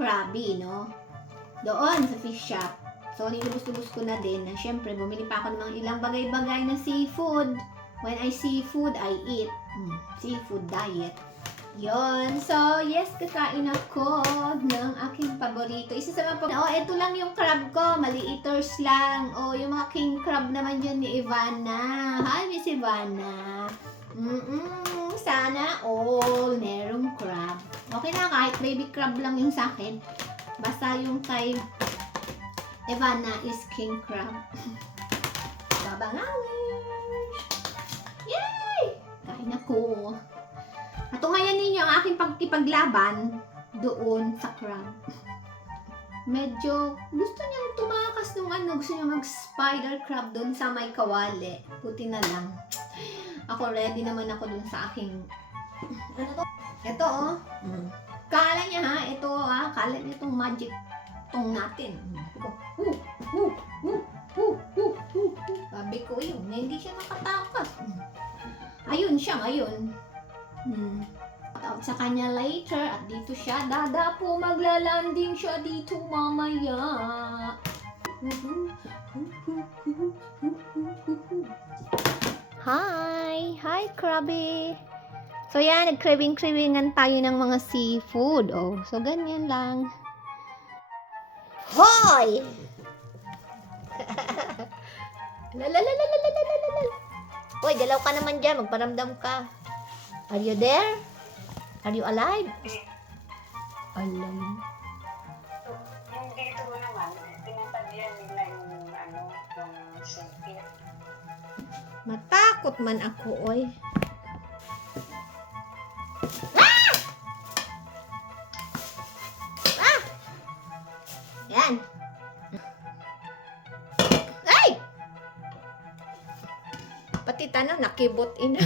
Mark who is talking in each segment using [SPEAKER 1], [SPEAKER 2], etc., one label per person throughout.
[SPEAKER 1] Krabby, no? Doon sa fish shop. So, nilubos-lubos ko na din na syempre, bumili pa ako ng ilang bagay-bagay na seafood. When I see food, I eat. Mm, seafood diet. Yon. So, yes, kakain ako ng aking paborito. Isa sa mga Oh, ito lang yung crab ko. Maliiters lang. Oh, yung mga king crab naman dyan ni Ivana. Hi, Miss Ivana. Mm-mm, sana all merong crab. Okay na, kahit baby crab lang yung sa akin. Basta yung kay Ivana is king crab. Babangawish! Yay! Kain ako. Hatungayan ninyo ang aking pagkipaglaban doon sa crab. Medyo gusto niyang tumakas nung ano, gusto niya mag-spider crab doon sa may kawali. Buti na lang. Ako ready naman ako doon sa aking ano to? Ito oh. Mm. Kala niya ha, ito ha, kala niya itong magic tong natin. Hu, hu. Sabi ko yun, na hindi siya nakatakas. Ayun siya ngayon. Hmm. Out sa kanya later at dito siya dadapo maglalanding siya dito mamaya. Hi! Hi, Krabby! So yan, nag-craving-cravingan tayo ng mga seafood. Oh, so ganyan lang. Hoy! Lalalalalalalalala. Hoy, galaw ka naman dyan. Magparamdam ka. Are you there? Are you alive? Alam. Matakot man ako, oy. Ah! Ah! Yan. Ay! Pati tanong, nakibot in.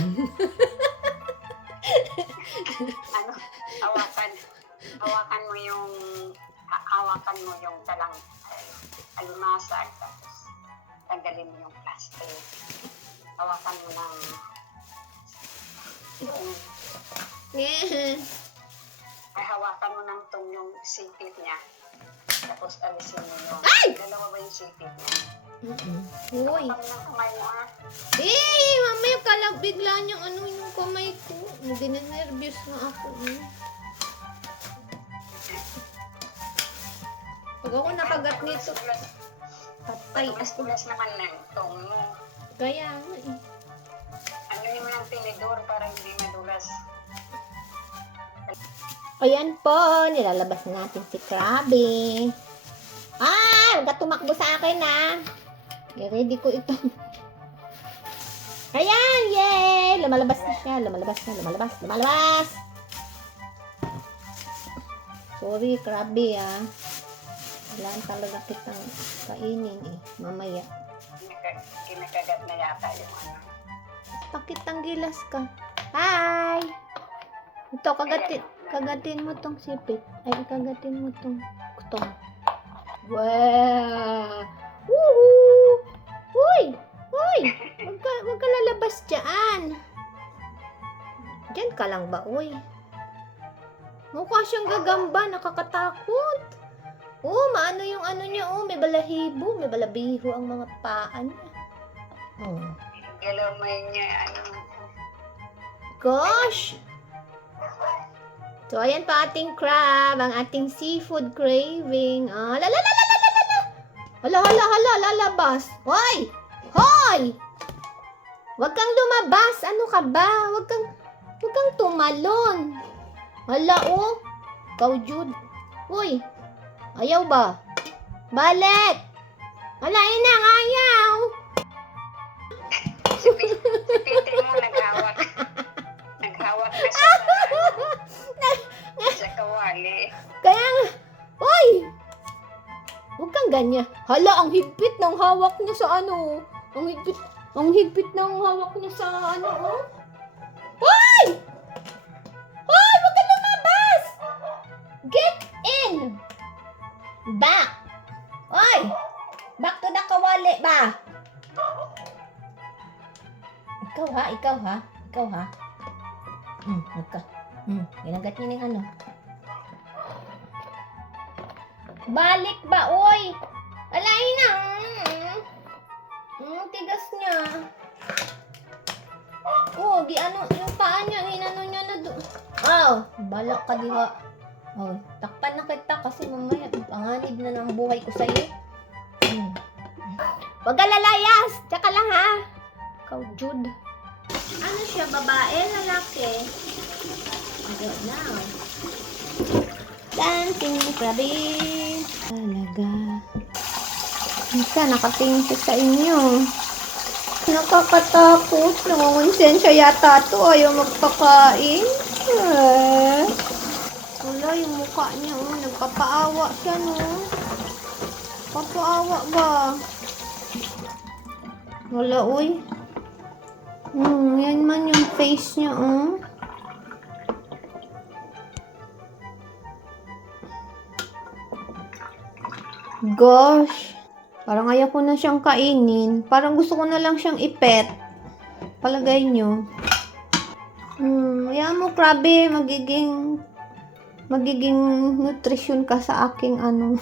[SPEAKER 2] Ano, hawakan, hawakan mo yung, ha- hawakan mo yung talang alimasag, tapos tanggalin mo yung plastic. Hawakan mo ng yung, ay hawakan mo ng tong yung sipit niya. Tapos alisin mo yung,
[SPEAKER 1] Ay!
[SPEAKER 2] dalawa ba yung sipit niya?
[SPEAKER 1] Uy.
[SPEAKER 2] Mo ng kamay mo ah.
[SPEAKER 1] Eh, mamaya kala bigla niyang ano yung kamay ko. Nagininervyos na ako. Eh. Pag ako nakagat nito, patay.
[SPEAKER 2] Tulas-tulas naman ng tong mo.
[SPEAKER 1] Kaya nga eh.
[SPEAKER 2] Ano yung ng tinidor para hindi madulas.
[SPEAKER 1] Ayan po, nilalabas na natin si Krabby. Ah, huwag ka tumakbo sa akin ah. I-ready ko ito. Ayan, yay! Lumalabas na siya, lumalabas na, lumalabas, lumalabas! Sorry, Krabby ah. Kailangan talaga kitang kainin eh, mamaya.
[SPEAKER 2] Kinaka- Kinakagat na yata yung ano.
[SPEAKER 1] Pakitang gilas ka. Hi! Ito, kagatin, kagatin mo tong sipit. Ay, kagatin mo tong kutong. Wow! Woohoo! Uy! Uy! Huwag ka, huwag ka lalabas dyan. Diyan ka lang ba, uy? Mukha siyang gagamba, nakakatakot. Oh, maano yung ano niya, oh, may balahibo, may balabiho ang mga paa niya. Oh.
[SPEAKER 2] Yellow man niya, ano.
[SPEAKER 1] Gosh! So, ayan pa ating crab, ang ating seafood craving. Ah, la la la la la la la! Hala, hala, hala, lalabas. Hoy! Hoy! Huwag kang lumabas. Ano ka ba? Huwag kang, huwag kang tumalon. Hala, oh. Ikaw, Hoy, ayaw ba? Balik! Hala, inang, ayaw!
[SPEAKER 2] Si Piti mo naghawak. naghawak na siya sa, sa kawali.
[SPEAKER 1] Kaya nga, oy! Huwag kang ganyan. Hala, ang higpit ng hawak niya sa ano. Ang higpit, ang higpit ng hawak niya sa ano, oh. Hoy! Hoy, huwag ka lumabas! Get in! Back! Oy! Back to the kawali ba? Ikaw ha, ikaw ha, ikaw ha. Hmm, nagka. Hmm, ginagat niya ng ano. Balik ba, oy? Alay na. Mm. Tigas niya. Oh, di ano, yung paa niya, inano niya na doon. Oh, balak ka diha. Oh, takpan na kita kasi mamaya, panganib na ng buhay ko sa'yo. Hmm. Huwag ka lalayas! Tsaka lang ha! Ikaw, Jude. Ano siya, babae, lalaki? I don't know. Dancing Krabi. Talaga. Mika, nakatingin siya sa inyo. Nakakatakot. Nangungonsensya yata to. Ayaw magpakain. Eh. Wala, yung mukha niya. Oh, nagpapaawa siya, no? Papaawa ba? Wala, uy. Hmm, yan man yung face niya, oh. Gosh. Parang ayaw ko na siyang kainin. Parang gusto ko na lang siyang ipet. Palagay nyo. Hmm, hayaan mo, krabe. Magiging, magiging nutrition ka sa aking ano.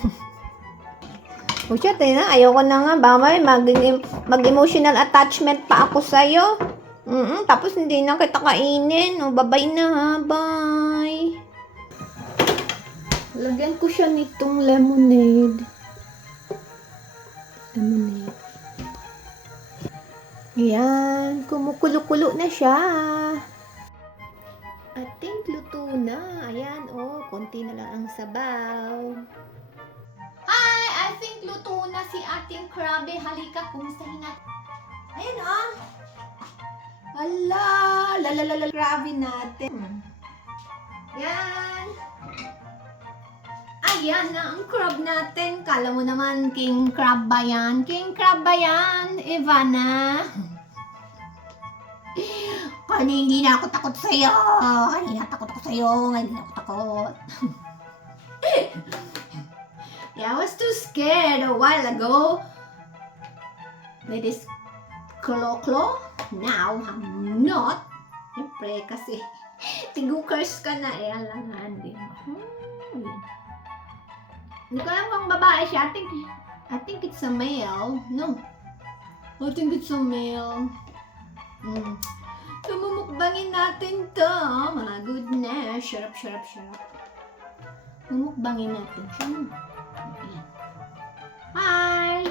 [SPEAKER 1] o siya, na. Ayaw ko na nga. Baka may maging, mag-emotional attachment pa ako sa'yo. Mm tapos hindi na kita kainin. O, babay na ha. Bye. Lagyan ko siya nitong lemonade. Lemonade. Yan. Kumukulo-kulo na siya. Konti na lang ang sabaw. Hi! I think luto na si ating krabe. Halika, kumustahin natin. Ayan, ah. Ala! Lalalala, krabe natin. Yan. Ayan na ang crab natin. Kala mo naman king crab ba yan? King crab ba yan, Ivana? Kanina hindi na ako takot sa'yo. Kanina takot ako sa'yo. Ngayon hindi na ako takot. yeah, I was too scared a while ago. With this klo-klo. Now, I'm not. Siyempre, kasi tigukers ka na eh. Alangan, di ba? Hmm. Hindi ko alam kung babae siya. I think, I think it's a male. No. I think it's a male. Mm. Mumukbangin natin to. Oh, my goodness. Up, shut up. Mumukbangin natin siya. Hi!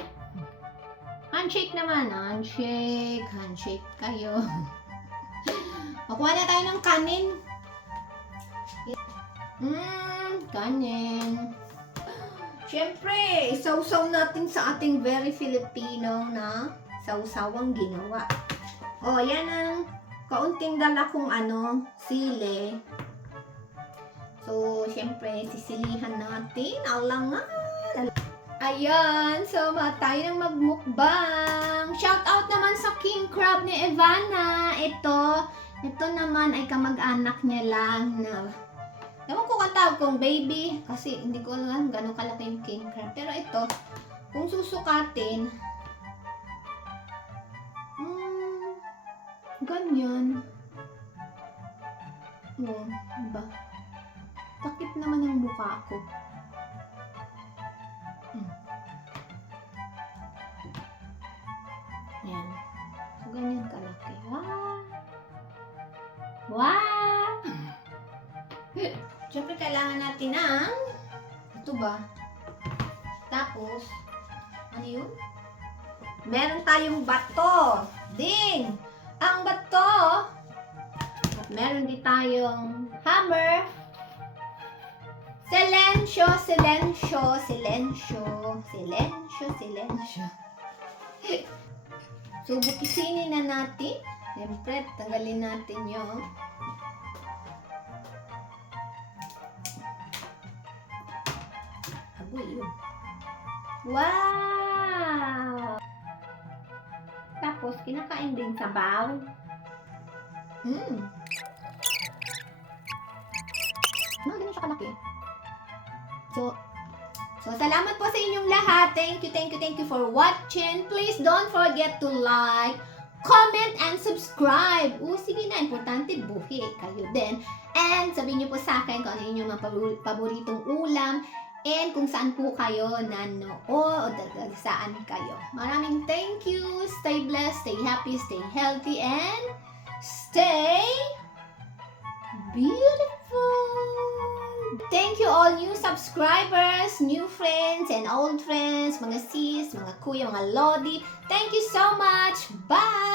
[SPEAKER 1] Handshake naman. Handshake. Handshake kayo. Makuha na tayo ng kanin. Mmm, kanin. Siyempre, sausaw natin sa ating very Filipino na sausawang ginawa. O, yan ang kaunting dala kong ano, sili. So, siyempre, sisilihan natin. Alangan. Ayan, so tayo ng magmukbang. Shout out naman sa King Crab ni Ivana. Ito, ito naman ay kamag-anak niya lang na Ewan ko kung tawag kong baby kasi hindi ko alam gano'ng kalaki yung king crab. Pero ito, kung susukatin, ganyan. Oh, diba? Takip naman ang mukha ko. Hmm. Ayan. So, ganyan kalaki. Wow! Wow! Siyempre, kailangan natin ng ito ba? Tapos, ano yun? Meron tayong bato. Ding! Ang bato! At meron din tayong hammer. Silencio, silencio, silencio, silencio, silencio. so, bukisinin na natin. Siyempre, tanggalin natin yung Aboy yun. Wow! Tapos, kinakain din sabaw. Hmm. Mga ganun siya kalaki. So, so, salamat po sa inyong lahat. Thank you, thank you, thank you for watching. Please don't forget to like, comment, and subscribe. O, sige na, importante, buhi kayo din. And sabihin niyo po sa akin kung ano yung mga pabor- paboritong ulam and kung saan po kayo nanood o dadag saan kayo. Maraming thank you. Stay blessed, stay happy, stay healthy, and stay beautiful. Thank you all new subscribers, new friends, and old friends, mga sis, mga kuya, mga lodi. Thank you so much. Bye!